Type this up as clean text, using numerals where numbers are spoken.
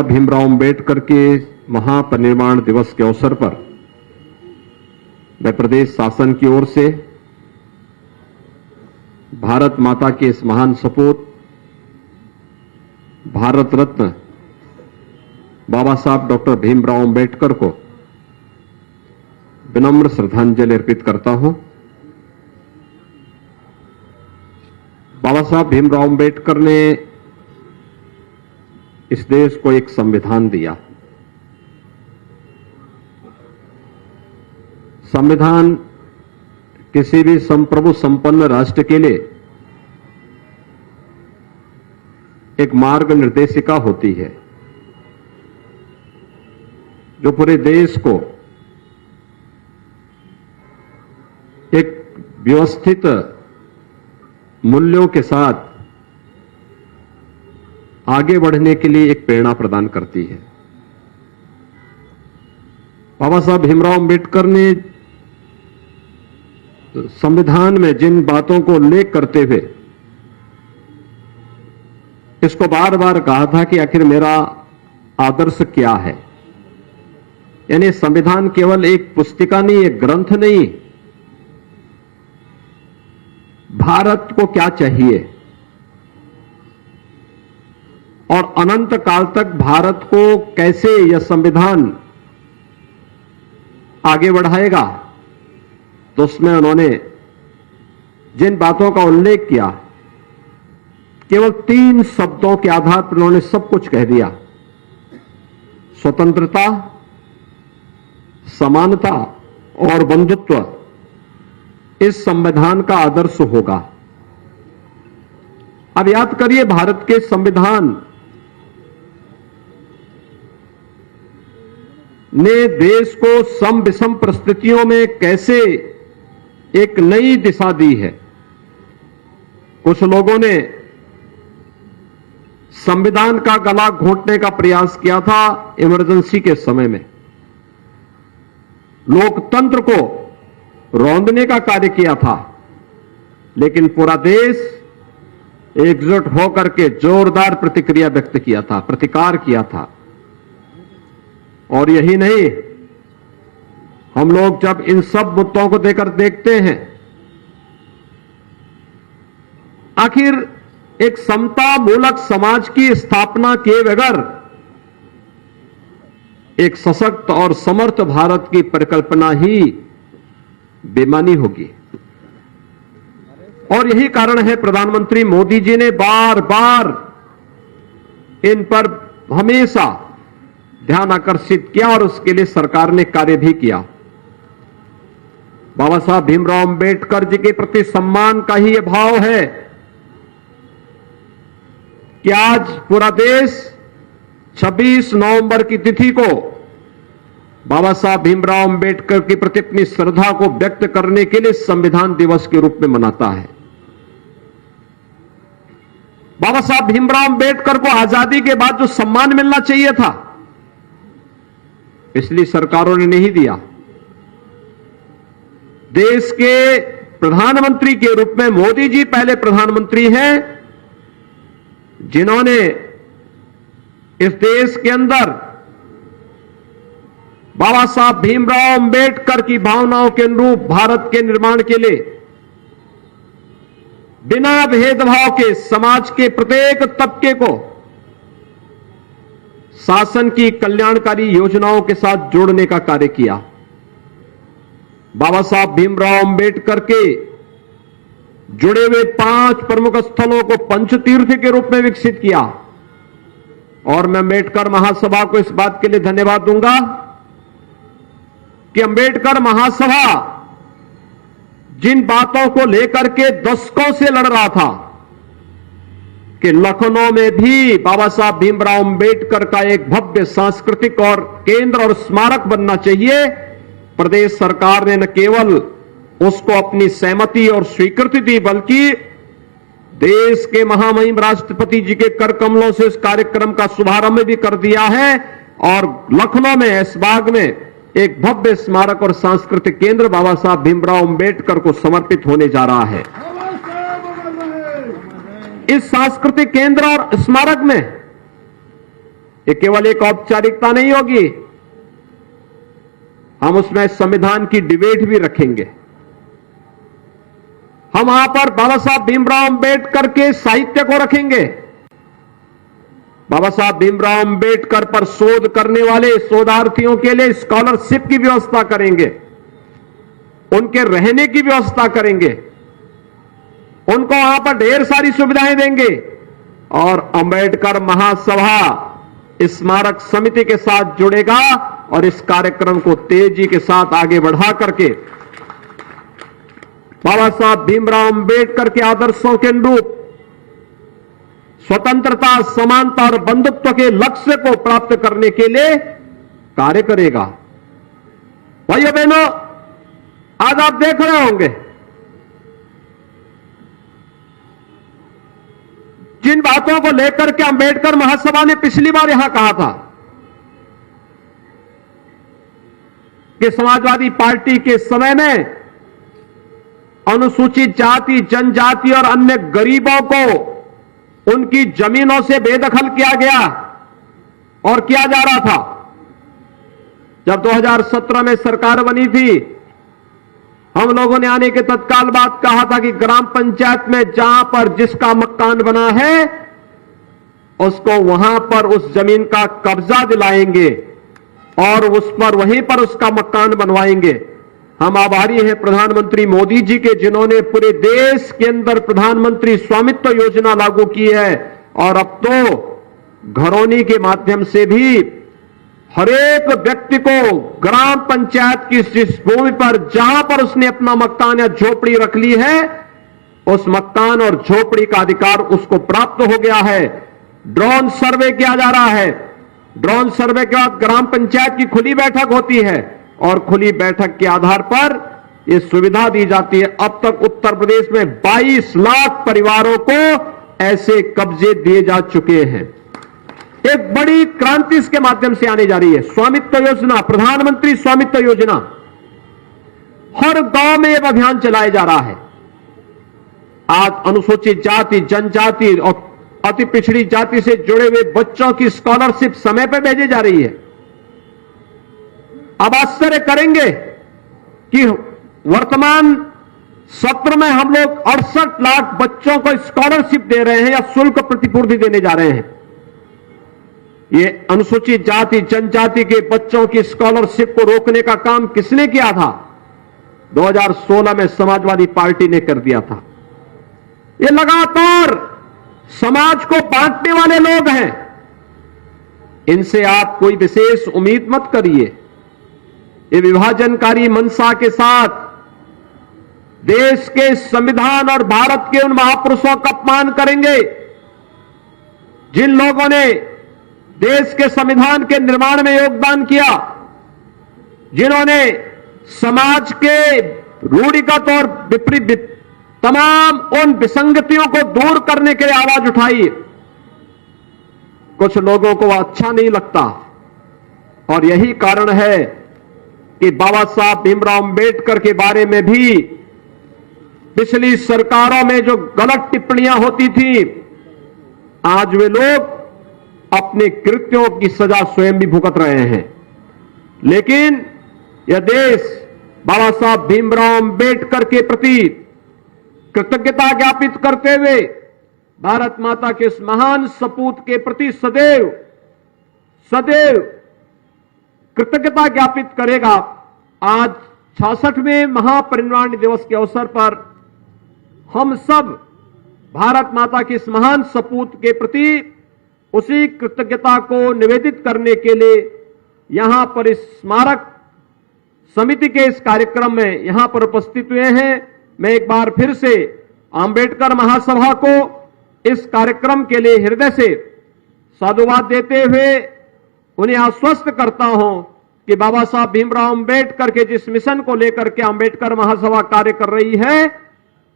साहब भीमराव अंबेडकर के महापरिनिर्वाण दिवस के अवसर पर मैं प्रदेश शासन की ओर से भारत माता के इस महान सपूत भारत रत्न बाबा साहब डॉक्टर भीमराव अंबेडकर को विनम्र श्रद्धांजलि अर्पित करता हूं। बाबा साहब भीमराव अंबेडकर ने इस देश को एक संविधान दिया। संविधान किसी भी संप्रभु संपन्न राष्ट्र के लिए एक मार्ग निर्देशिका होती है जो पूरे देश को एक व्यवस्थित मूल्यों के साथ आगे बढ़ने के लिए एक प्रेरणा प्रदान करती है। बाबा साहब भीमराव अंबेडकर ने संविधान में जिन बातों को उल्लेख करते हुए इसको बार बार कहा था कि आखिर मेरा आदर्श क्या है, यानी संविधान केवल एक पुस्तिका नहीं, एक ग्रंथ नहीं, भारत को क्या चाहिए और अनंत काल तक भारत को कैसे यह संविधान आगे बढ़ाएगा। तो उसमें उन्होंने जिन बातों का उल्लेख किया केवल 3 शब्दों के आधार पर उन्होंने सब कुछ कह दिया। स्वतंत्रता, समानता और बंधुत्व इस संविधान का आदर्श होगा। अब याद करिए, भारत के संविधान ने देश को सम विषम परिस्थितियों में कैसे एक नई दिशा दी है। कुछ लोगों ने संविधान का गला घोंटने का प्रयास किया था इमरजेंसी के समय में, लोकतंत्र को रौंदने का कार्य किया था, लेकिन पूरा देश एकजुट होकर के जोरदार प्रतिक्रिया व्यक्त किया था, प्रतिकार किया था। और यही नहीं, हम लोग जब इन सब मुद्दों को देकर देखते हैं, आखिर एक समता मूलक समाज की स्थापना किए बगैर एक सशक्त और समर्थ भारत की परिकल्पना ही बेमानी होगी। और यही कारण है प्रधानमंत्री मोदी जी ने बार बार इन पर हमेशा ध्यान आकर्षित किया और उसके लिए सरकार ने कार्य भी किया। बाबा साहब भीमराव अंबेडकर जी के प्रति सम्मान का ही यह भाव है कि आज पूरा देश 26 नवंबर की तिथि को बाबा साहब भीमराव अंबेडकर के प्रति अपनी श्रद्धा को व्यक्त करने के लिए संविधान दिवस के रूप में मनाता है। बाबा साहब भीमराव अंबेडकर को आजादी के बाद जो सम्मान मिलना चाहिए था, पिछली सरकारों ने नहीं दिया। देश के प्रधानमंत्री के रूप में मोदी जी पहले प्रधानमंत्री हैं जिन्होंने इस देश के अंदर बाबा साहब भीमराव अंबेडकर की भावनाओं के अनुरूप भारत के निर्माण के लिए बिना भेदभाव के समाज के प्रत्येक तबके को शासन की कल्याणकारी योजनाओं के साथ जोड़ने का कार्य किया। बाबा साहब भीमराव अंबेडकर के जुड़े हुए 5 प्रमुख स्थलों को पंचतीर्थ के रूप में विकसित किया। और मैं अंबेडकर महासभा को इस बात के लिए धन्यवाद दूंगा कि अंबेडकर महासभा जिन बातों को लेकर के दशकों से लड़ रहा था कि लखनऊ में भी बाबा साहब भीमराव अंबेडकर का एक भव्य सांस्कृतिक और केंद्र और स्मारक बनना चाहिए, प्रदेश सरकार ने न केवल उसको अपनी सहमति और स्वीकृति दी, बल्कि देश के महामहिम राष्ट्रपति जी के कर कमलों से इस कार्यक्रम का शुभारंभ भी कर दिया है। और लखनऊ में ऐशबाग में एक भव्य स्मारक और सांस्कृतिक केंद्र बाबा साहब भीमराव अंबेडकर को समर्पित होने जा रहा है। इस सांस्कृतिक केंद्र और स्मारक में ये केवल एक औपचारिकता नहीं होगी, हम उसमें संविधान की डिबेट भी रखेंगे। हम वहां पर बाबा साहब भीमराव अंबेडकर के साहित्य को रखेंगे। बाबा साहब भीमराव अंबेडकर पर शोध करने वाले शोधार्थियों के लिए स्कॉलरशिप की व्यवस्था करेंगे, उनके रहने की व्यवस्था करेंगे, उनको वहां पर ढेर सारी सुविधाएं देंगे और अंबेडकर महासभा स्मारक समिति के साथ जुड़ेगा और इस कार्यक्रम को तेजी के साथ आगे बढ़ा करके बाबा साहब भीमराव अंबेडकर के आदर्शों के अनुरूप स्वतंत्रता, समानता और बंधुत्व के लक्ष्य को प्राप्त करने के लिए कार्य करेगा। भाइयों बहनों, आज आप देख रहे होंगे जिन बातों को लेकर के अंबेडकर महासभा ने पिछली बार यहां कहा था कि समाजवादी पार्टी के समय में अनुसूचित जाति, जनजाति और अन्य गरीबों को उनकी जमीनों से बेदखल किया गया और किया जा रहा था। जब 2017 में सरकार बनी थी, हम लोगों ने आने के तत्काल बाद कहा था कि ग्राम पंचायत में जहां पर जिसका मकान बना है उसको वहां पर उस जमीन का कब्जा दिलाएंगे और उस पर वहीं पर उसका मकान बनवाएंगे। हम आभारी हैं प्रधानमंत्री मोदी जी के, जिन्होंने पूरे देश के अंदर प्रधानमंत्री स्वामित्व योजना लागू की है और अब तो घरौनी के माध्यम से भी हरेक व्यक्ति को ग्राम पंचायत की जिस भूमि पर जहां पर उसने अपना मकान या झोपड़ी रख ली है उस मकान और झोपड़ी का अधिकार उसको प्राप्त हो गया है। ड्रोन सर्वे किया जा रहा है। ड्रोन सर्वे के बाद ग्राम पंचायत की खुली बैठक होती है और खुली बैठक के आधार पर यह सुविधा दी जाती है। अब तक उत्तर प्रदेश में 22 लाख परिवारों को ऐसे कब्जे दिए जा चुके हैं। एक बड़ी क्रांति इसके माध्यम से आने जा रही है। स्वामित्व योजना, प्रधानमंत्री स्वामित्व योजना, हर गांव में यह अभियान चलाया जा रहा है। आज अनुसूचित जाति, जनजाति और अति पिछड़ी जाति से जुड़े हुए बच्चों की स्कॉलरशिप समय पर भेजी जा रही है। अब आश्चर्य करेंगे कि वर्तमान सत्र में हम लोग 68 लाख बच्चों को स्कॉलरशिप दे रहे हैं या शुल्क प्रतिपूर्ति देने जा रहे हैं। ये अनुसूचित जाति, जनजाति के बच्चों की स्कॉलरशिप को रोकने का काम किसने किया था? 2016 में समाजवादी पार्टी ने कर दिया था। ये लगातार समाज को बांटने वाले लोग हैं, इनसे आप कोई विशेष उम्मीद मत करिए। ये विभाजनकारी मंशा के साथ देश के संविधान और भारत के उन महापुरुषों का अपमान करेंगे जिन लोगों ने देश के संविधान के निर्माण में योगदान किया, जिन्होंने समाज के रूढ़िगत और विपरीत तमाम उन विसंगतियों को दूर करने के लिए आवाज उठाई। कुछ लोगों को अच्छा नहीं लगता और यही कारण है कि बाबा साहब भीमराव अंबेडकर के बारे में भी पिछली सरकारों में जो गलत टिप्पणियां होती थी, आज वे लोग अपने कृत्यों की सजा स्वयं भी भुगत रहे हैं। लेकिन यह देश बाबा साहब भीमराव अंबेडकर के प्रति कृतज्ञता ज्ञापित करते हुए भारत माता के इस महान सपूत के प्रति सदैव सदैव कृतज्ञता ज्ञापित करेगा। आज 66वें महापरिनिर्वाण दिवस के अवसर पर हम सब भारत माता की इस महान सपूत के प्रति उसी कृतज्ञता को निवेदित करने के लिए यहां पर इस स्मारक समिति के इस कार्यक्रम में यहां पर उपस्थित हुए हैं। मैं एक बार फिर से अंबेडकर महासभा को इस कार्यक्रम के लिए हृदय से साधुवाद देते हुए उन्हें आश्वस्त करता हूं कि बाबा साहब भीमराव अंबेडकर के जिस मिशन को लेकर के अंबेडकर महासभा कार्य कर रही है